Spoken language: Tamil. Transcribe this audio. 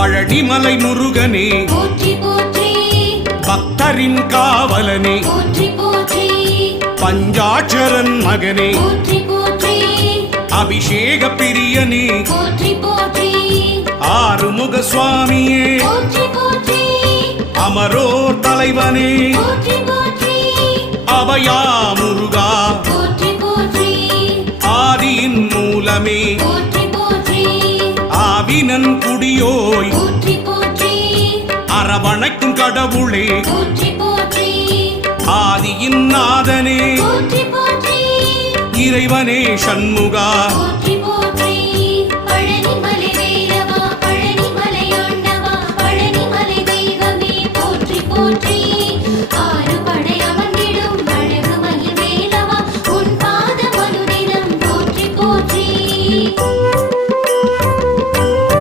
பழனிமலை முருகனே போற்றி போற்றி பக்தரின் காவலனே போற்றி போற்றி பஞ்சாட்சரன் மகனே போற்றி போற்றி அபிஷேக பிரியனே போற்றி போற்றி ஆறுமுக சுவாமியே போற்றி போற்றி அமரோர் தலைவனே போற்றி போற்றி அபயா முருகா போற்றி போற்றி ஆதியின் மூலமே போற்றி போற்றி ஆவினன் குடியோய் போற்றி போற்றி அரவணைக்கும் கடவுளே போற்றி போற்றி ஆதியின் நாதனே போற்றி போற்றி இறைவனே சண்முகா போற்றி போற்றி